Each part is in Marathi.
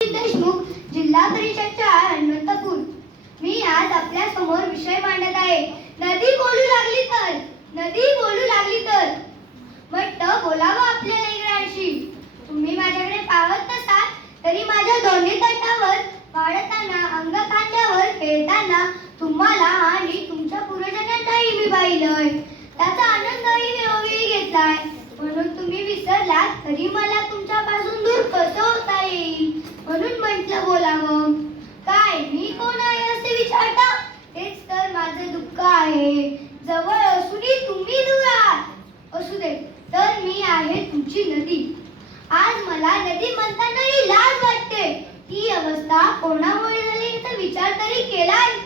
देशमुख जिल्हा परिषदच्या अनंतपूर मी आज आपल्यासमोर विषय मांडत आहे. नदी बोलू लागली तर? नदी बोलू लागली तर? म्हटलं बोलावं आपल्या लेकरांशी. तुम्ही माझ्याकडे पाहत नसाल तरी माझ्या दोन्ही तटावर वाढत म्हणून तुम्ही विसरलात तरी मला तुमच्यापासून दूर कसं होता येईल म्हणून म्हटलं बोलावं. काय मी कोण आहे असे विचारता? तेच तर माझे दुःख आहे. जवळ असूनही तुम्ही दूर आहात. असू दे तर मी आहे तुमची नदी. आज मला नदी म्हणतानाही लाज वाटते. ही अवस्था कोणामुळे झाली तर विचार तरी केलाय.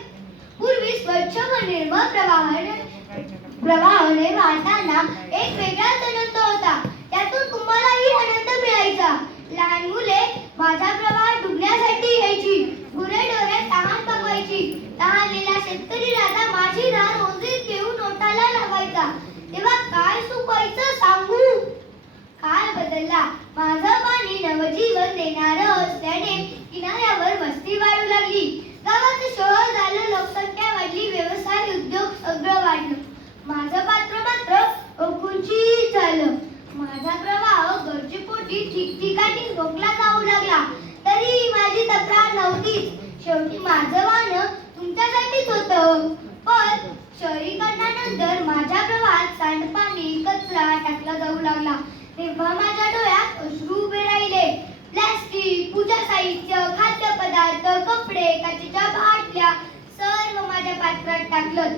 पूर्वी स्वच्छ व निर्मळ प्रवाहाने प्रवाहाने वाहताना एक वेगळाच आनंद होता. त्यातून तुम्हालाही आनंद मिळायचा. लहान मुले माझा प्रवाह डुबण्यासाठी यायची. गुरे डोऱ्यात तहान बघवायची. तहानलेला शेतकरी राजा माझी धार ओझीत घेऊन ओठाला लावायचा तेव्हा काय सुख सांगू? काळ बदलला. माझं पाणी नवजीवन देणार टोकला जाऊ लागला. तरी माझी तक्रार नव्हतीच. शेवटी माझं वाहन तुमच्यासाठीच होतं. पण शहरीकरणानंतर माझ्या प्रवाहात सांडपाणी कचरा टाकला जाऊ लागला. तेव्हा माझ्या डोळ्यात अश्रू उभे राहिले. प्लास्टिक पूजा साहित्य खाद्यपदार्थ कपडे काचेच्या बाटल्या सर्व माझ्या पात्रात टाकलं.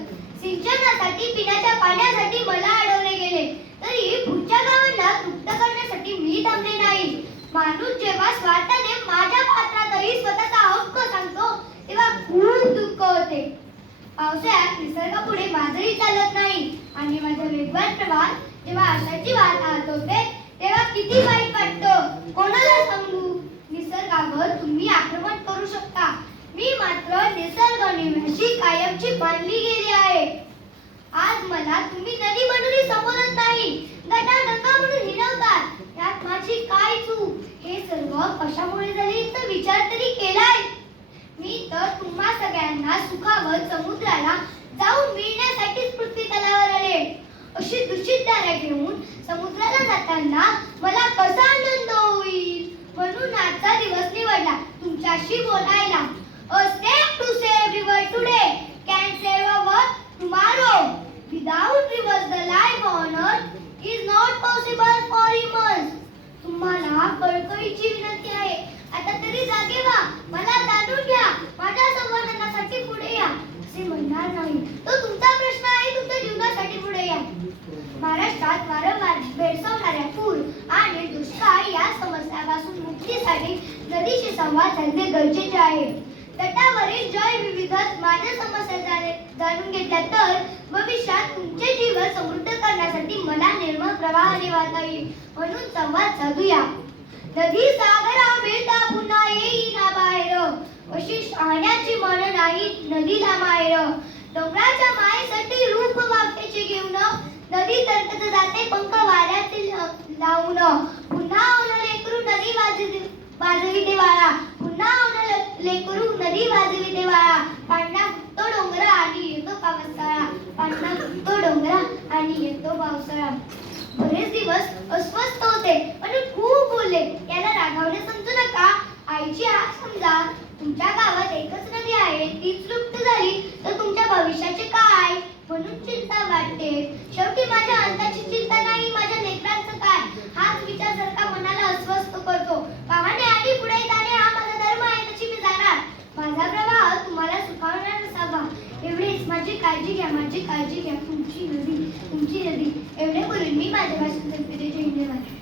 सिंचनासाठी पिण्याच्या पाण्यासाठी मला अडवले गेले. तरी पुढच्या गावांना तृप्त करण्यासाठी माणूस जेव्हा स्वार्थाने माझ्या पात्रातही स्वतःचा हक्क सांगतो तेव्हा खूप दुःख होते पावसाळ्यात निसर्गापुढे माझंही चालत नाही आणि माझ्या वेगवान प्रवाहात जेव्हा आशाची वाट आत होते तेव्हा किती वाईट वाटतं कोणाला सांगू? निसर्गावर तुम्ही आक्रमण करू शकता. मी मात्र निसर्ग निवासी कायमची बांधली गेली आहे आज मला तुम्ही नदी म्हणूनही समजत नाही गटा गंगा म्हणून हिरवतात यात माझी काय चूक हे सर्व कशामुळे झाले याचा विचार तरी केलाय. मी तर तुम्हा सगळ्यांना सुखावर समुद्राला जाऊन मिळण्यासाठीच पृथ्वी तलावर आले. अशी दूषित दारा घेऊन समुद्राला जाताना मला कसा आनंद होईल? म्हणून आजचा दिवस निवडला तुमच्याशी बोलायला. A step to save river today. Can save our tomorrow. Without rivers, the life on earth is not possible for humans. तुम्हाला कळकळीची विनंती आहे. आता तरी जागे व्हा. मला जाणून घ्या. माझ्या संवर्धनासाठी पुढे या. असे म्हणणार नाही. तो तुमचा प्रश्न आहे तुमच्या जीवनासाठी पुढे या. महाराष्ट्रात वारंवार भेडसावणाऱ्या पूर आणि दुष्काळ या समस्यापासून मुक्तीसाठी नदीशी संवाद साधणे गरजेचे आहे. तटावरील जय विविधत माझ्या समस्या जाणून घेतल्या तर भविष्यात तुमचे जीवन समृद्ध करण्यासाठी मला निर्मळ प्रवाहाने वाहता येईल. म्हणून संवाद साधूया. नदीचा अशी शहाण्याची मन नाही नदीला माहेर डोंगराच्या मायेसाठी रूप वाक्याचे घेऊन नदी तरकत जाते पंख वाऱ्यातील लावून. पुन्हा ओन लेकरू नदी वाजवी वाजवी देवाळा पुन्हा ओन लेकरू नदी वाजवी देवाळा पांढरा तो डोंगरा आणि येतो पावसाळा. पांढरा तो डोंगरा आणि येतो पावसाळा. बरेच दिवस अस्वस्थ होते पण खूप बोलले. याला रागावणे समजू नका. आईची आज समजा तुमच्या गावात एकच नदी आहे तीच लुप्त झाली तर तुमच्या भविष्याचे काय? म्हणून चिंता वाटते शेवटी माझ्या अंताची चिंता नाही माझ्या नेत्रांचं काय? हाच विचार जर मनाला अस्वस्थ करतो. पाहणे आणि पुढे जाणे हा माझा धर्म आहे तशी मी जाणार. माझा प्रवाह तुम्हाला सुखावणार नसावा. एवढेच माझी काळजी घ्या माझी काळजी घ्या. तुमची नदी तुमची नदी. एवढे बोलून मी माझ्या भाषेत धन्यवाद